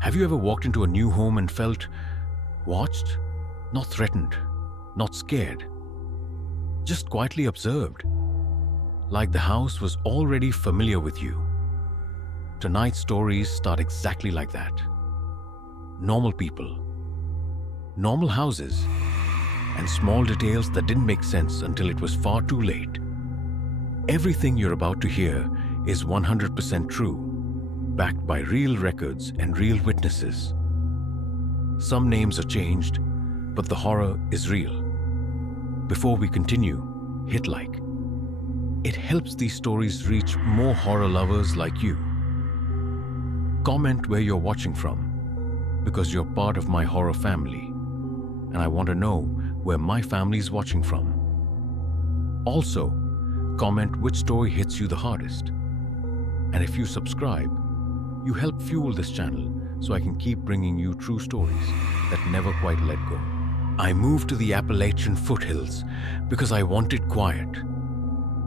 Have you ever walked into a new home and felt watched? Not threatened, not scared, just quietly observed, like the house was already familiar with you. Tonight's stories start exactly like that. Normal people, normal houses, and small details that didn't make sense until it was far too late. Everything you're about to hear is 100% true, backed by real records and real witnesses. Some names are changed, but the horror is real. Before we continue, hit like. It helps these stories reach more horror lovers like you. Comment where you're watching from, because you're part of my horror family, and I want to know where my family's watching from. Also, comment which story hits you the hardest. And if you subscribe, you help fuel this channel so I can keep bringing you true stories that never quite let go. I moved to the Appalachian foothills because I wanted quiet,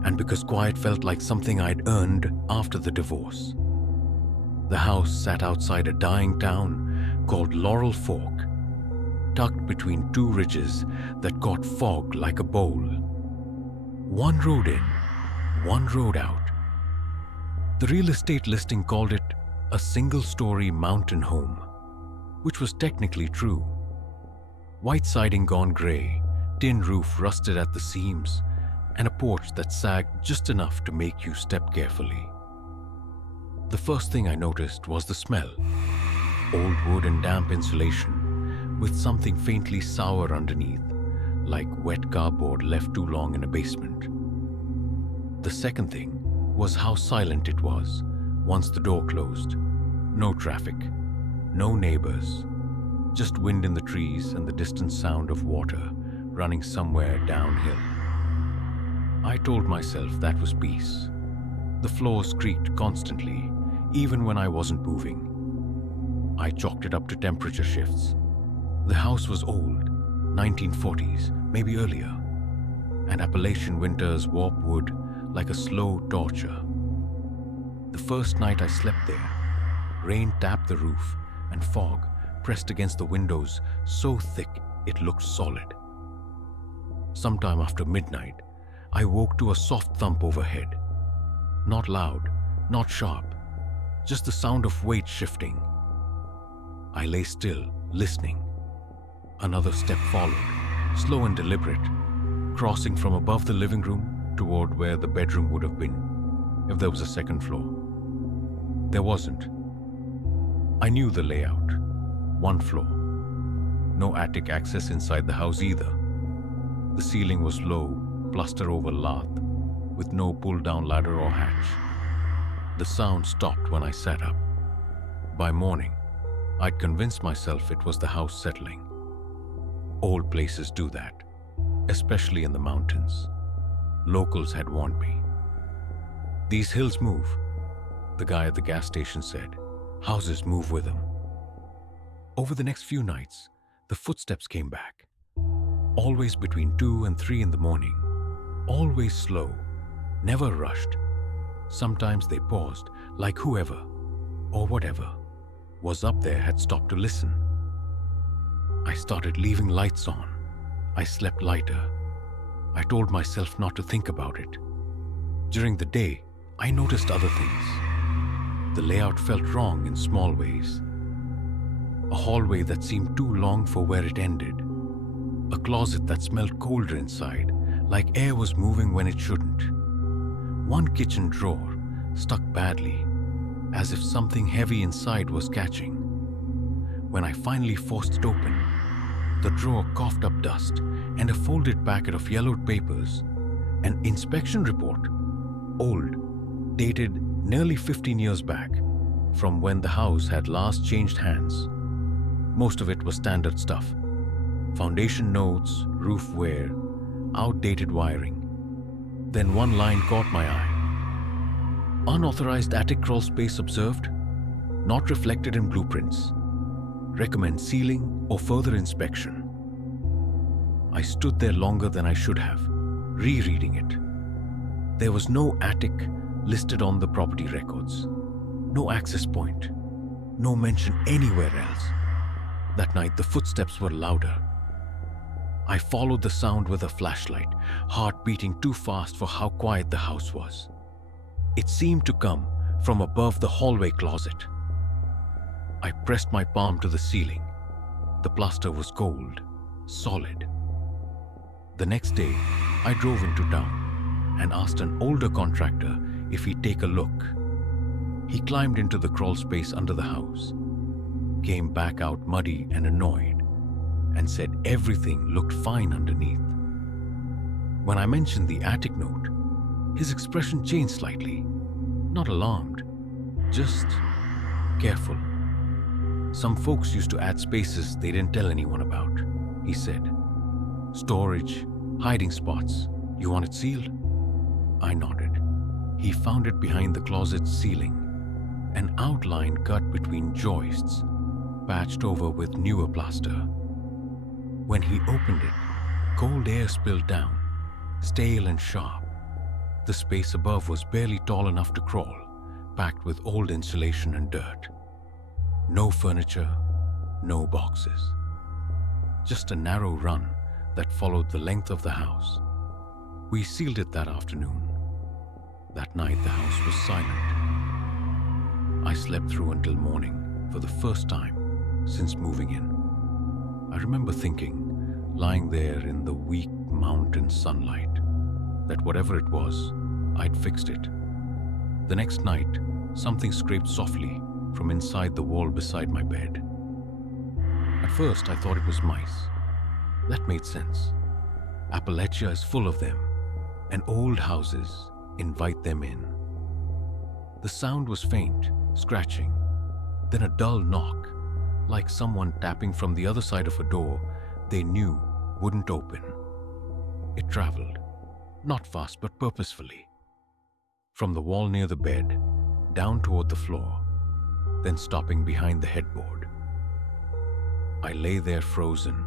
and because quiet felt like something I'd earned after the divorce. The house sat outside a dying town called Laurel Fork, tucked between two ridges that caught fog like a bowl. One road in, one road out. The real estate listing called it a single-story mountain home, which was technically true. White siding gone gray, tin roof rusted at the seams, and a porch that sagged just enough to make you step carefully. The first thing I noticed was the smell. Old wood and damp insulation, with something faintly sour underneath, like wet cardboard left too long in a basement. The second thing was how silent it was once the door closed. No traffic, no neighbors, just wind in the trees and the distant sound of water running somewhere downhill. I told myself that was peace. The floors creaked constantly, even when I wasn't moving. I chalked it up to temperature shifts. The house was old, 1940s, maybe earlier, and Appalachian winters warp wood like a slow torture. The first night I slept there, rain tapped the roof and fog pressed against the windows so thick it looked solid. Sometime after midnight, I woke to a soft thump overhead. Not loud, not sharp, just the sound of weight shifting. I lay still, listening. Another step followed, slow and deliberate, crossing from above the living room toward where the bedroom would have been, if there was a second floor. There wasn't. I knew the layout. One floor. No attic access inside the house either. The ceiling was low, plaster over lath, with no pull-down ladder or hatch. The sound stopped when I sat up. By morning, I'd convinced myself it was the house settling. Old places do that, especially in the mountains. Locals had warned me. These hills move, the guy at the gas station said. Houses move with them. Over the next few nights, the footsteps came back. Always between 2 and 3 in the morning. Always slow, never rushed. Sometimes they paused, like whoever, or whatever, was up there had stopped to listen. I started leaving lights on. I slept lighter. I told myself not to think about it. During the day, I noticed other things. The layout felt wrong in small ways. A hallway that seemed too long for where it ended. A closet that smelled colder inside, like air was moving when it shouldn't. One kitchen drawer stuck badly, as if something heavy inside was catching. When I finally forced it open, the drawer coughed up dust and a folded packet of yellowed papers, an inspection report, old, dated nearly 15 years back, from when the house had last changed hands. Most of it was standard stuff. Foundation notes, roof wear, outdated wiring. Then one line caught my eye. Unauthorized attic crawl space observed, not reflected in blueprints. Recommend sealing or further inspection. I stood there longer than I should have, rereading it. There was no attic listed on the property records. No access point. No mention anywhere else. That night, the footsteps were louder. I followed the sound with a flashlight, heart beating too fast for how quiet the house was. It seemed to come from above the hallway closet. I pressed my palm to the ceiling. The plaster was gold, solid. The next day, I drove into town and asked an older contractor if he'd take a look. He climbed into the crawl space under the house, came back out muddy and annoyed, and said everything looked fine underneath. When I mentioned the attic note, his expression changed slightly. Not alarmed, just careful. Some folks used to add spaces they didn't tell anyone about, he said. Storage, hiding spots. You want it sealed? I nodded. He found it behind the closet's ceiling, an outline cut between joists, patched over with newer plaster. When he opened it, cold air spilled down, stale and sharp. The space above was barely tall enough to crawl, packed with old insulation and dirt. No furniture, no boxes. Just a narrow run that followed the length of the house. We sealed it that afternoon. That night, the house was silent. I slept through until morning for the first time since moving in. I remember thinking, lying there in the weak mountain sunlight, that whatever it was, I'd fixed it. The next night, something scraped softly from inside the wall beside my bed. At first, I thought it was mice. That made sense. Appalachia is full of them, and old houses invite them in. The sound was faint, scratching, then a dull knock, like someone tapping from the other side of a door they knew wouldn't open. It traveled, not fast but purposefully, from the wall near the bed, down toward the floor, then stopping behind the headboard. I lay there frozen,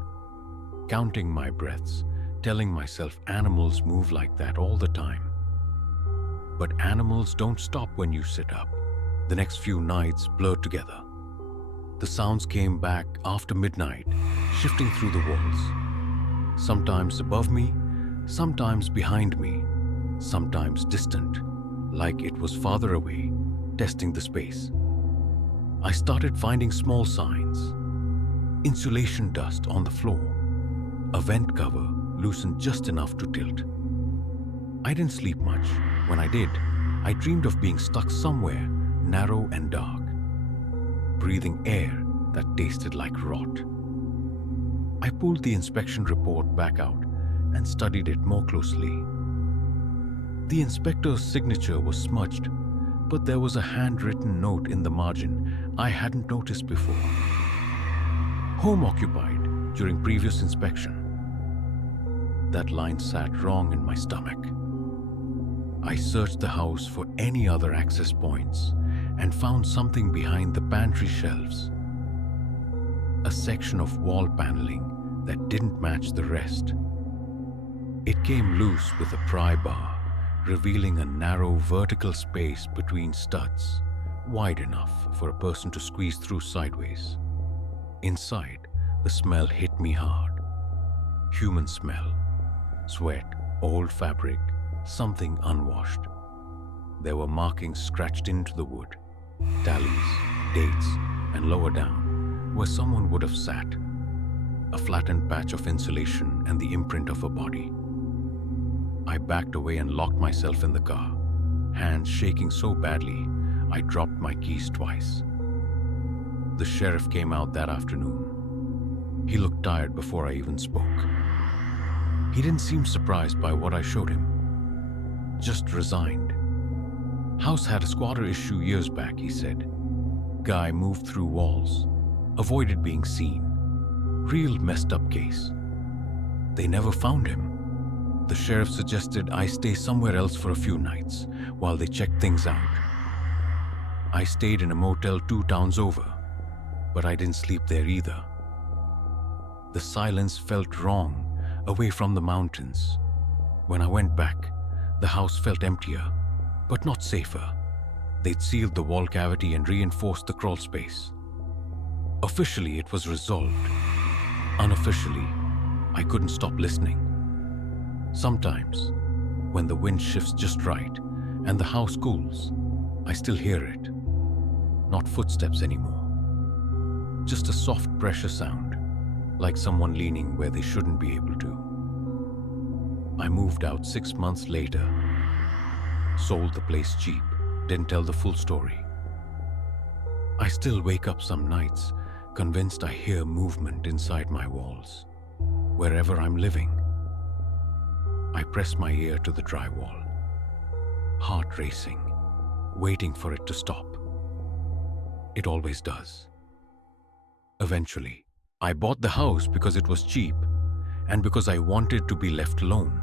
counting my breaths, telling myself animals move like that all the time. But animals don't stop when you sit up. The next few nights blurred together. The sounds came back after midnight, shifting through the walls. Sometimes above me, sometimes behind me, sometimes distant, like it was farther away, testing the space. I started finding small signs. Insulation dust on the floor, a vent cover loosened just enough to tilt. I didn't sleep much. When I did, I dreamed of being stuck somewhere narrow and dark, breathing air that tasted like rot. I pulled the inspection report back out and studied it more closely. The inspector's signature was smudged, but there was a handwritten note in the margin I hadn't noticed before. Home occupied during previous inspection. That line sat wrong in my stomach. I searched the house for any other access points and found something behind the pantry shelves. A section of wall paneling that didn't match the rest. It came loose with a pry bar, revealing a narrow vertical space between studs, wide enough for a person to squeeze through sideways. Inside, the smell hit me hard. Human smell, sweat, old fabric, something unwashed. There were markings scratched into the wood, tallies, dates, and lower down, where someone would have sat. A flattened patch of insulation and the imprint of a body. I backed away and locked myself in the car, hands shaking so badly I dropped my keys twice. The sheriff came out that afternoon. He looked tired before I even spoke. He didn't seem surprised by what I showed him, just resigned. House had a squatter issue years back, he said. Guy moved through walls, avoided being seen. Real messed up case. They never found him. The sheriff suggested I stay somewhere else for a few nights while they checked things out. I stayed in a motel 2 towns over, but I didn't sleep there either. The silence felt wrong, away from the mountains. When I went back, the house felt emptier, but not safer. They'd sealed the wall cavity and reinforced the crawl space. Officially, it was resolved. Unofficially, I couldn't stop listening. Sometimes, when the wind shifts just right and the house cools, I still hear it. Not footsteps anymore. Just a soft pressure sound, like someone leaning where they shouldn't be able to. I moved out 6 months later. Sold the place cheap. Didn't tell the full story. I still wake up some nights, convinced I hear movement inside my walls, wherever I'm living. I press my ear to the drywall, heart racing, waiting for it to stop. It always does. Eventually, I bought the house because it was cheap and because I wanted to be left alone.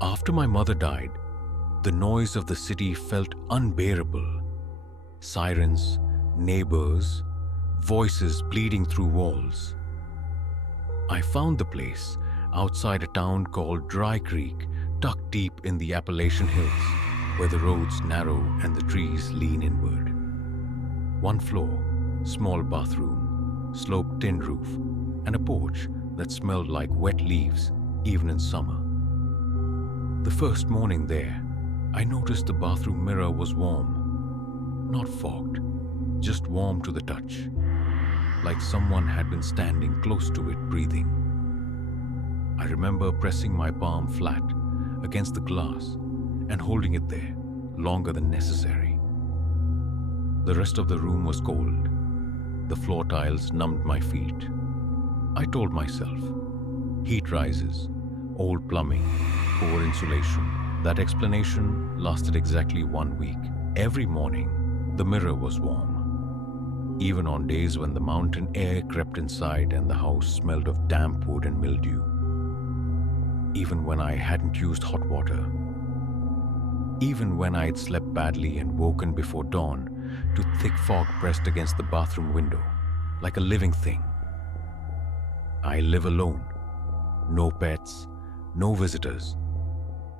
After my mother died, the noise of the city felt unbearable. Sirens, neighbors, voices bleeding through walls. I found the place outside a town called Dry Creek, tucked deep in the Appalachian Hills, where the roads narrow and the trees lean inward. 1 floor, small bathroom, sloped tin roof, and a porch that smelled like wet leaves even in summer. The first morning there, I noticed the bathroom mirror was warm, not fogged, just warm to the touch, like someone had been standing close to it breathing. I remember pressing my palm flat against the glass and holding it there longer than necessary. The rest of the room was cold. The floor tiles numbed my feet. I told myself, heat rises, old plumbing, poor insulation. That explanation lasted exactly 1 week. Every morning, the mirror was warm. Even on days when the mountain air crept inside and the house smelled of damp wood and mildew. Even when I hadn't used hot water. Even when I had slept badly and woken before dawn to thick fog pressed against the bathroom window, like a living thing. I live alone. No pets, no visitors.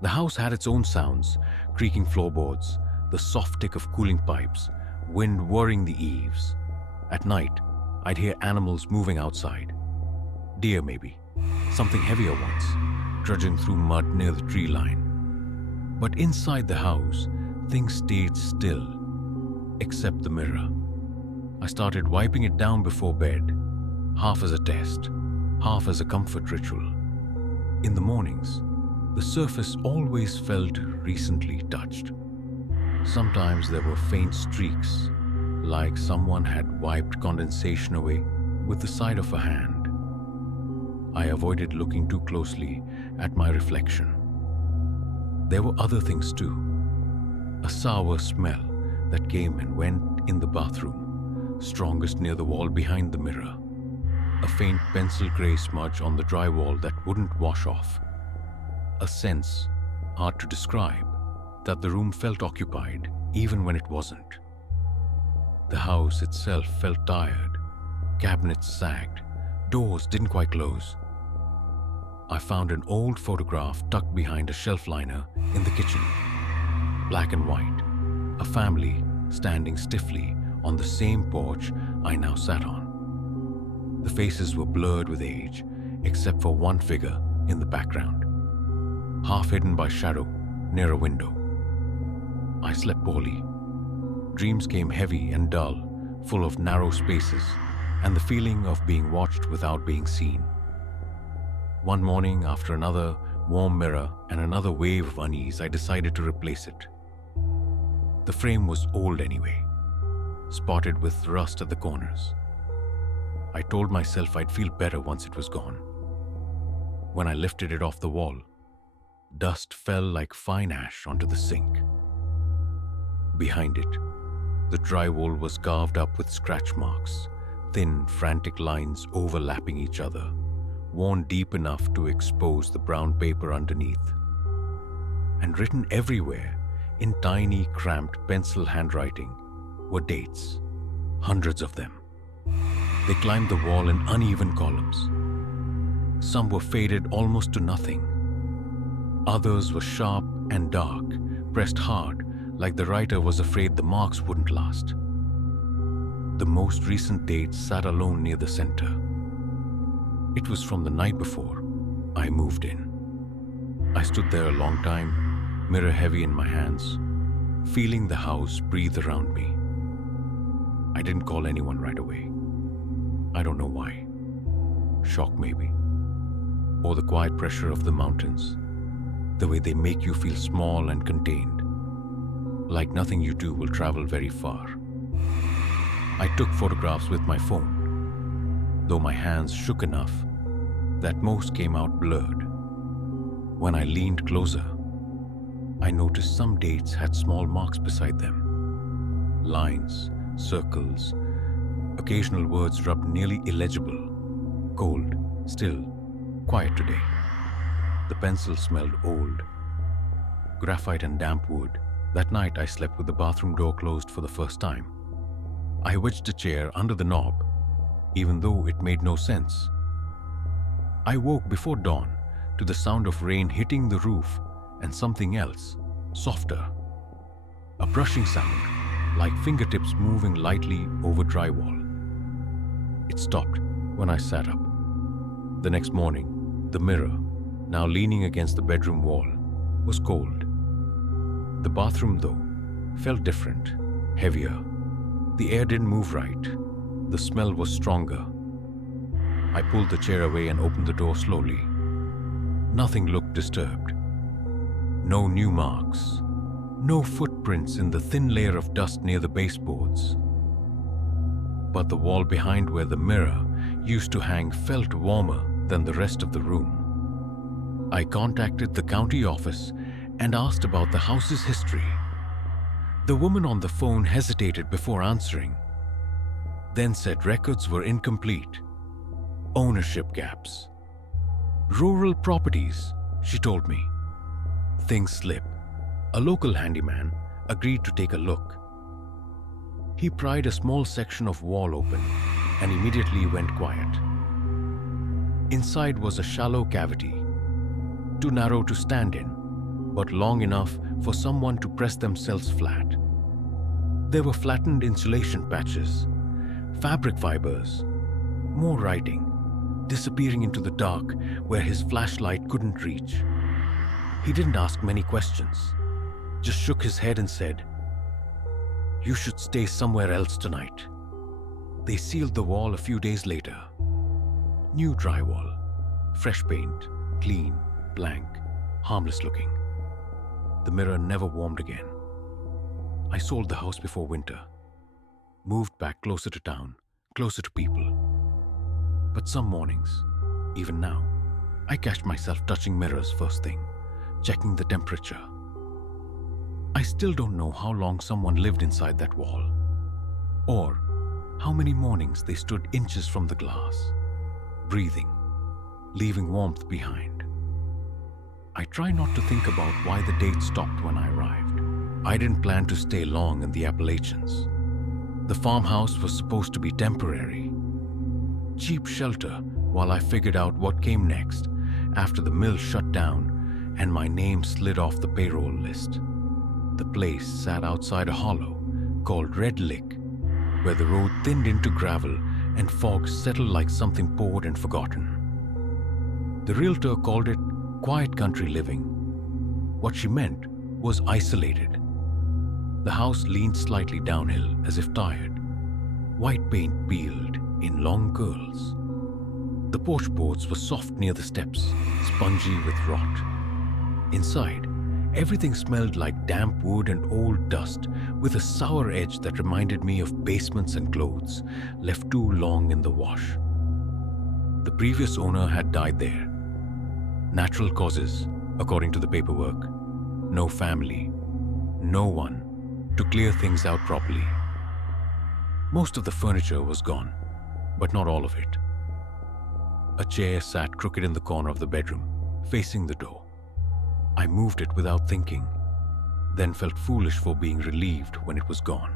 The house had its own sounds, creaking floorboards, the soft tick of cooling pipes, wind whirring the eaves. At night, I'd hear animals moving outside. Deer maybe, something heavier once, trudging through mud near the tree line. But inside the house, things stayed still, except the mirror. I started wiping it down before bed, half as a test, half as a comfort ritual. In the mornings, the surface always felt recently touched. Sometimes there were faint streaks, like someone had wiped condensation away with the side of a hand. I avoided looking too closely at my reflection. There were other things too. A sour smell that came and went in the bathroom, strongest near the wall behind the mirror. A faint pencil gray smudge on the drywall that wouldn't wash off. A sense, hard to describe, that the room felt occupied even when it wasn't. The house itself felt tired. Cabinets sagged. Doors didn't quite close. I found an old photograph tucked behind a shelf liner in the kitchen. Black and white. A family standing stiffly on the same porch I now sat on. The faces were blurred with age, except for one figure in the background, half hidden by shadow near a window. I slept poorly. Dreams came heavy and dull, full of narrow spaces and the feeling of being watched without being seen. One morning after another warm mirror and another wave of unease, I decided to replace it. The frame was old anyway, spotted with rust at the corners. I told myself I'd feel better once it was gone. When I lifted it off the wall, dust fell like fine ash onto the sink. Behind it, the drywall was carved up with scratch marks, thin, frantic lines overlapping each other, worn deep enough to expose the brown paper underneath. And written everywhere, in tiny, cramped pencil handwriting, were dates, hundreds of them. They climbed the wall in uneven columns. Some were faded almost to nothing. Others were sharp and dark, pressed hard, like the writer was afraid the marks wouldn't last. The most recent date sat alone near the center. It was from the night before I moved in. I stood there a long time, mirror heavy in my hands, feeling the house breathe around me. I didn't call anyone right away. I don't know why. Shock maybe. Or the quiet pressure of the mountains, the way they make you feel small and contained, like nothing you do will travel very far. I took photographs with my phone, though my hands shook enough that most came out blurred. When I leaned closer, I noticed some dates had small marks beside them. Lines, circles, occasional words rubbed nearly illegible. Cold, still, quiet today. The pencil smelled old. Graphite and damp wood. That night I slept with the bathroom door closed for the first time. I wedged a chair under the knob, even though it made no sense. I woke before dawn to the sound of rain hitting the roof and something else, softer. A brushing sound, like fingertips moving lightly over drywall. It stopped when I sat up. The next morning, the mirror, now leaning against the bedroom wall, was cold. The bathroom, though, felt different, heavier. The air didn't move right. The smell was stronger. I pulled the chair away and opened the door slowly. Nothing looked disturbed. No new marks. No footprints in the thin layer of dust near the baseboards. But the wall behind where the mirror used to hang felt warmer than the rest of the room. I contacted the county office and asked about the house's history. The woman on the phone hesitated before answering, then said records were incomplete. Ownership gaps. Rural properties, she told me. Things slip. A local handyman agreed to take a look. He pried a small section of wall open and immediately went quiet. Inside was a shallow cavity, too narrow to stand in, but long enough for someone to press themselves flat. There were flattened insulation patches, fabric fibers, more writing, disappearing into the dark where his flashlight couldn't reach. He didn't ask many questions, just shook his head and said, "You should stay somewhere else tonight." They sealed the wall a few days later. New drywall, fresh paint, clean, blank, harmless looking. The mirror never warmed again. I sold the house before winter, moved back closer to town, closer to people. But some mornings, even now, I catch myself touching mirrors first thing, checking the temperature. I still don't know how long someone lived inside that wall, or how many mornings they stood inches from the glass, breathing, leaving warmth behind. I try not to think about why the date stopped when I arrived. I didn't plan to stay long in the Appalachians. The farmhouse was supposed to be temporary. Cheap shelter while I figured out what came next after the mill shut down and my name slid off the payroll list. The place sat outside a hollow called Red Lick, where the road thinned into gravel and fog settled like something poured and forgotten. The realtor called it quiet country living. What she meant was isolated. The house leaned slightly downhill as if tired. White paint peeled in long curls. The porch boards were soft near the steps, spongy with rot. Inside, everything smelled like damp wood and old dust with a sour edge that reminded me of basements and clothes left too long in the wash. The previous owner had died there. Natural causes, according to the paperwork. No family, no one to clear things out properly. Most of the furniture was gone, but not all of it. A chair sat crooked in the corner of the bedroom, facing the door. I moved it without thinking, then felt foolish for being relieved when it was gone.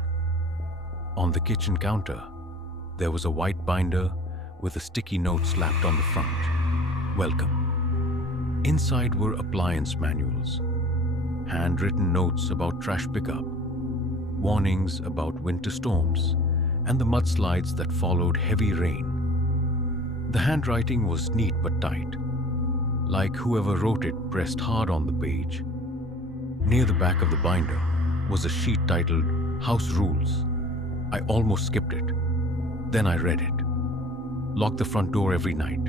On the kitchen counter, there was a white binder with a sticky note slapped on the front. Welcome. Inside were appliance manuals, handwritten notes about trash pickup, warnings about winter storms, and the mudslides that followed heavy rain. The handwriting was neat but tight, like whoever wrote it pressed hard on the page. Near the back of the binder was a sheet titled House Rules. I almost skipped it. Then I read it. Lock the front door every night.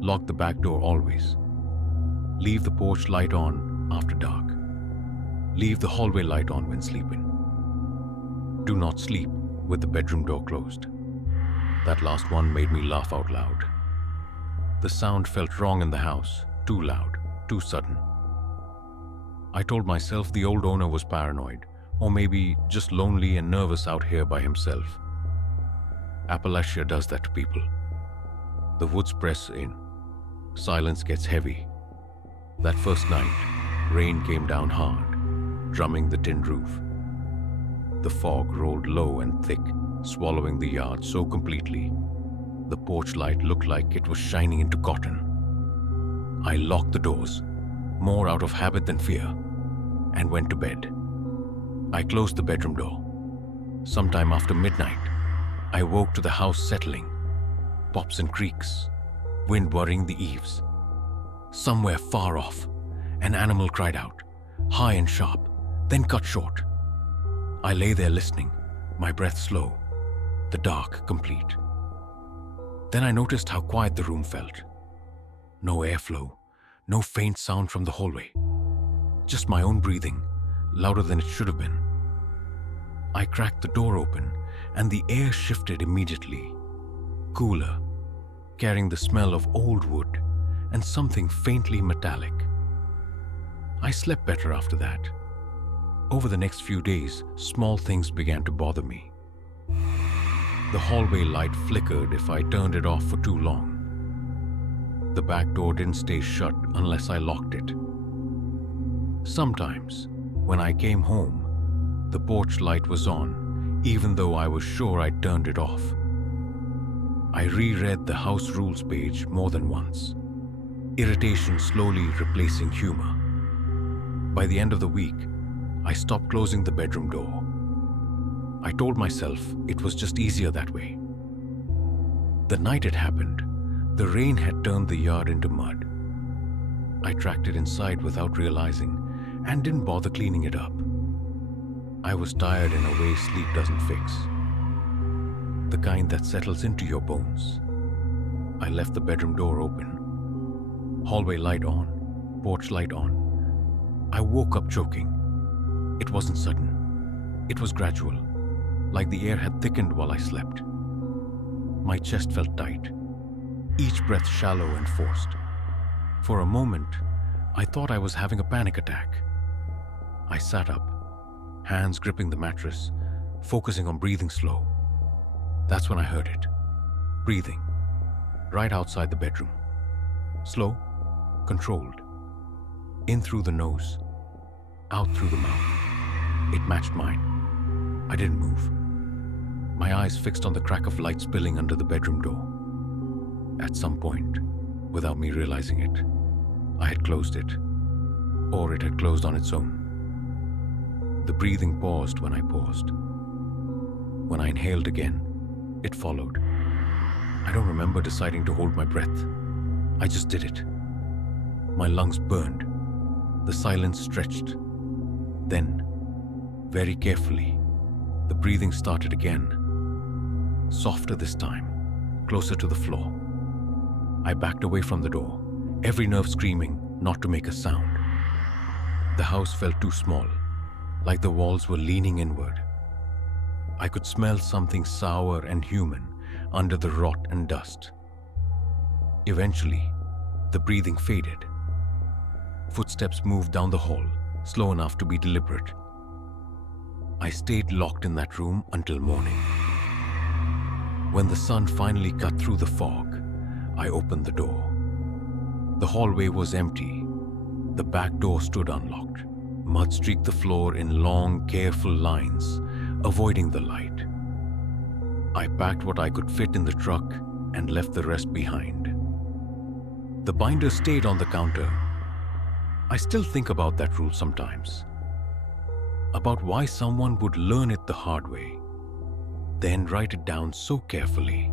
Lock the back door always. Leave the porch light on after dark. Leave the hallway light on when sleeping. Do not sleep with the bedroom door closed. That last one made me laugh out loud. The sound felt wrong in the house, too loud, too sudden. I told myself the old owner was paranoid, or maybe just lonely and nervous out here by himself. Appalachia does that to people. The woods press in. Silence gets heavy. That first night, rain came down hard, drumming the tin roof. The fog rolled low and thick, swallowing the yard so completely. The porch light looked like it was shining into cotton. I locked the doors, more out of habit than fear, and went to bed. I closed the bedroom door. Sometime after midnight, I woke to the house settling, pops and creaks, wind worrying the eaves. Somewhere far off, an animal cried out, high and sharp, then cut short. I lay there listening, my breath slow, the dark complete. Then I noticed how quiet the room felt. No airflow, no faint sound from the hallway. Just my own breathing, louder than it should have been. I cracked the door open, and the air shifted immediately. Cooler, carrying the smell of old wood and something faintly metallic. I slept better after that. Over the next few days, small things began to bother me. The hallway light flickered if I turned it off for too long. The back door didn't stay shut unless I locked it. Sometimes, when I came home, the porch light was on, even though I was sure I'd turned it off. I reread the house rules page more than once, irritation slowly replacing humor. By the end of the week, I stopped closing the bedroom door. I told myself it was just easier that way. The night it happened, the rain had turned the yard into mud. I tracked it inside without realizing and didn't bother cleaning it up. I was tired in a way sleep doesn't fix. The kind that settles into your bones. I left the bedroom door open. Hallway light on, porch light on. I woke up choking. It wasn't sudden. It was gradual, like the air had thickened while I slept. My chest felt tight, each breath shallow and forced. For a moment, I thought I was having a panic attack. I sat up, hands gripping the mattress, focusing on breathing slow. That's when I heard it. Breathing, right outside the bedroom. Slow, controlled. In through the nose, out through the mouth. It matched mine. I didn't move. My eyes fixed on the crack of light spilling under the bedroom door. At some point, without me realizing it, I had closed it, or it had closed on its own. The breathing paused when I paused. When I inhaled again, it followed. I don't remember deciding to hold my breath. I just did it. My lungs burned. The silence stretched. Then, very carefully, the breathing started again. Softer this time, closer to the floor. I backed away from the door, every nerve screaming not to make a sound. The house felt too small, like the walls were leaning inward. I could smell something sour and human under the rot and dust. Eventually, the breathing faded. Footsteps moved down the hall, slow enough to be deliberate. I stayed locked in that room until morning. When the sun finally cut through the fog, I opened the door. The hallway was empty. The back door stood unlocked. Mud streaked the floor in long, careful lines, avoiding the light. I packed what I could fit in the truck and left the rest behind. The binder stayed on the counter. I still think about that rule sometimes. About why someone would learn it the hard way. then write it down so carefully.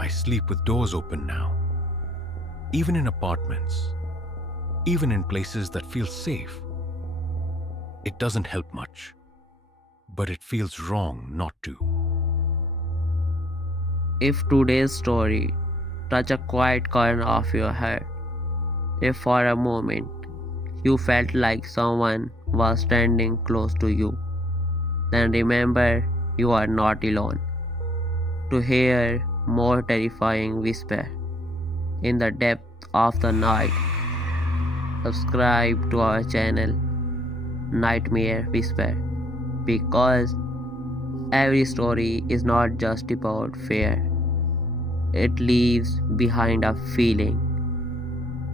I sleep with doors open now, even in apartments, even in places that feel safe. It doesn't help much, but it feels wrong not to. If today's story touched a quiet corner of your heart, if for a moment you felt like someone was standing close to you, then remember you are not alone. To hear more terrifying whisper in the depth of the night, subscribe to our channel Night Mare Whisper, because every story is not just about fear, it leaves behind a feeling.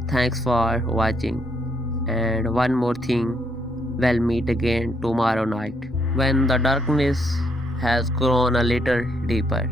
Thanks for watching, and one more thing, we'll meet again tomorrow night when the darkness has grown a little deeper.